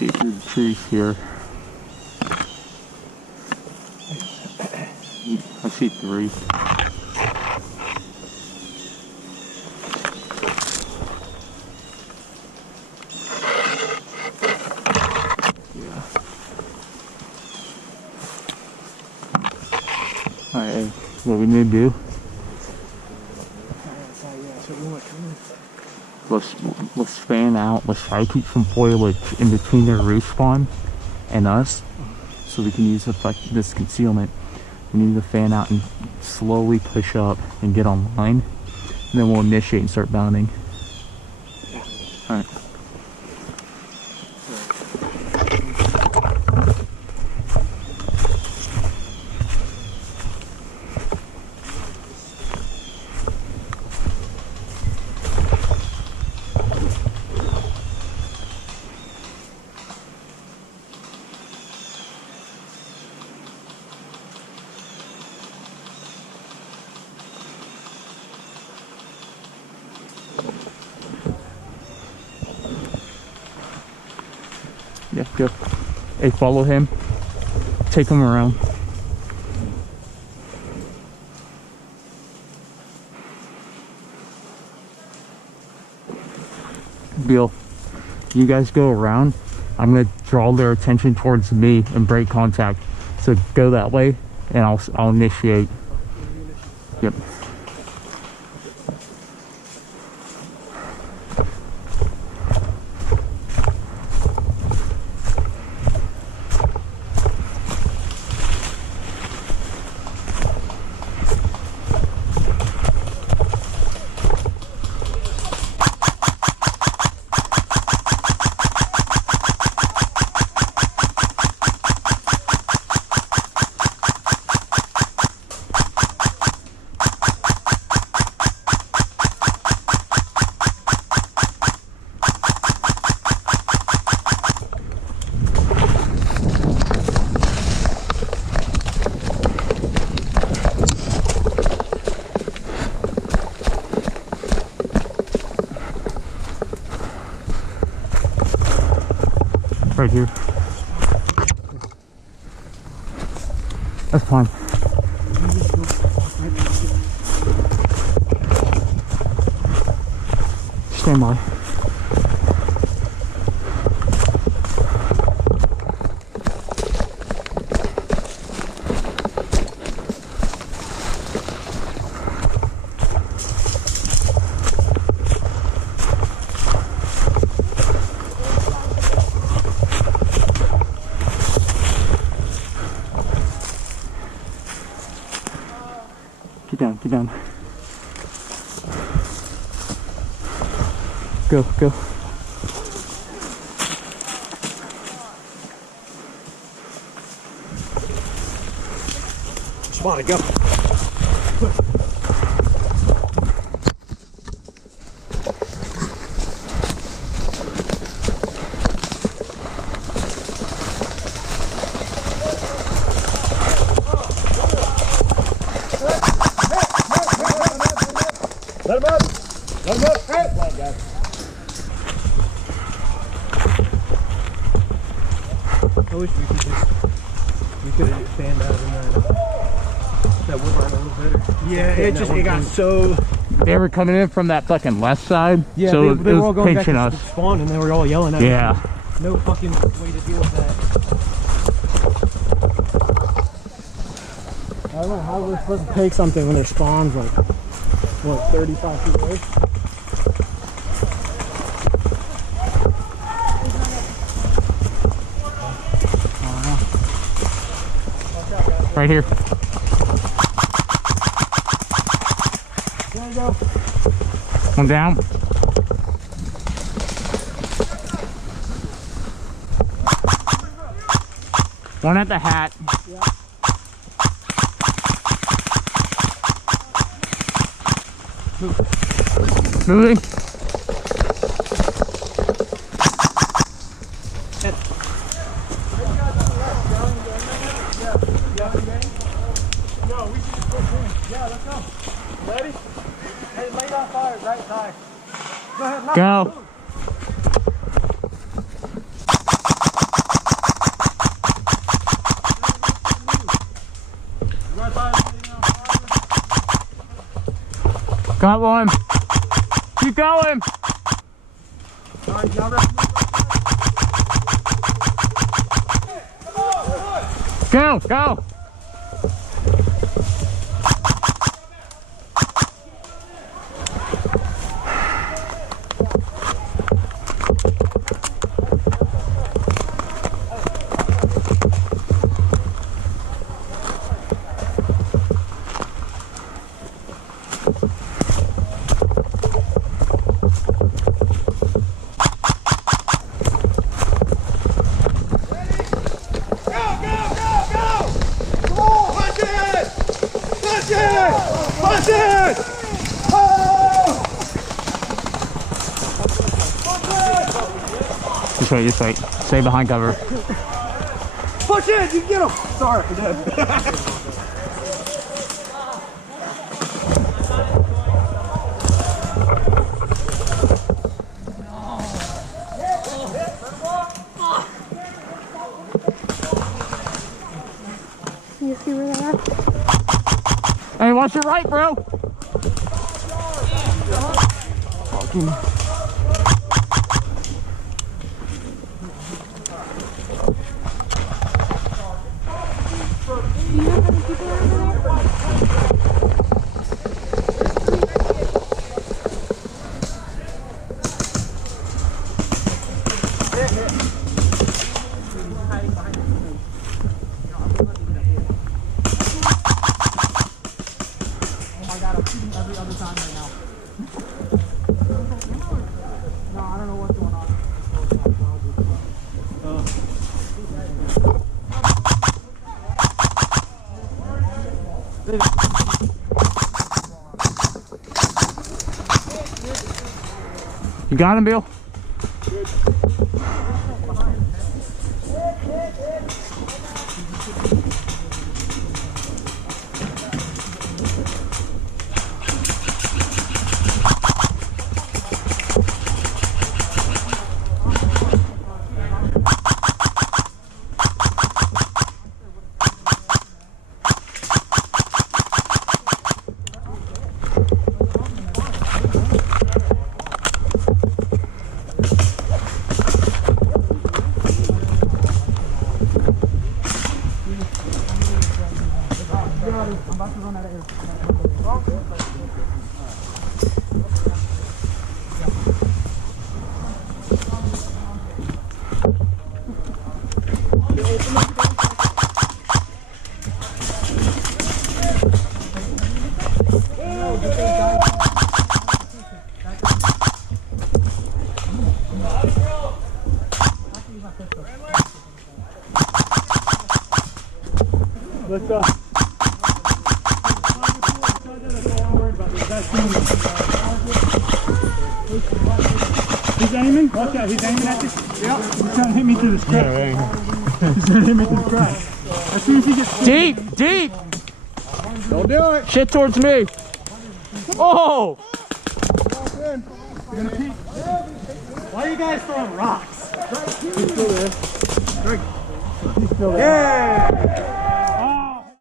see through the trees here. I see 3. Yeah. Alright, what we need to do? Let's fan out. Let's try to keep some foliage in between their respawn and us, so we can use this concealment. We need to fan out and slowly push up and get online, and then we'll initiate and start bounding. Yeah. All right. Yeah, go. Hey, follow him. Take him around. Bill, you guys go around. I'm gonna draw their attention towards me and break contact. So go that way, and I'll initiate. Yep. Right here. That's fine. Stand by. Get down. Go. Spotted, go. Let him up! Hey! Come on, guys. I wish we could have fanned out in that wood line a little better. Yeah, it got so... They were coming in from that fucking left side, yeah, so they were all going back us. to spawn, and they were all yelling at yeah. us. No fucking way to deal with that. I don't know how we're supposed to take something when their spawn's like, what, 35 feet away? Right here. There you go. One down. One at the hat. Yeah. Moving. No, we should just go in. Yeah, let's go. Ready? Hey, lay down fire, right side. Go ahead, knock. Go. Got one. Keep going. Alright, y'all ready? Go, go. Just wait, just wait. Stay behind cover. Push in, you get him! Sorry, I did. You see where they're at? Hey, watch your right, bro. Every other time right now. No, I don't know what's going on. You got him, Bill? I'm about to run out of air. Let's He's aiming. Watch out, he's aiming at you. Yeah. He's trying to hit me through this crack. He's trying to hit me through the crack. As soon as he gets deep, deep. Don't do it. Shit towards me. Oh! You're gonna peek. Why are you guys throwing rocks? He's still there. He's still there. Yeah!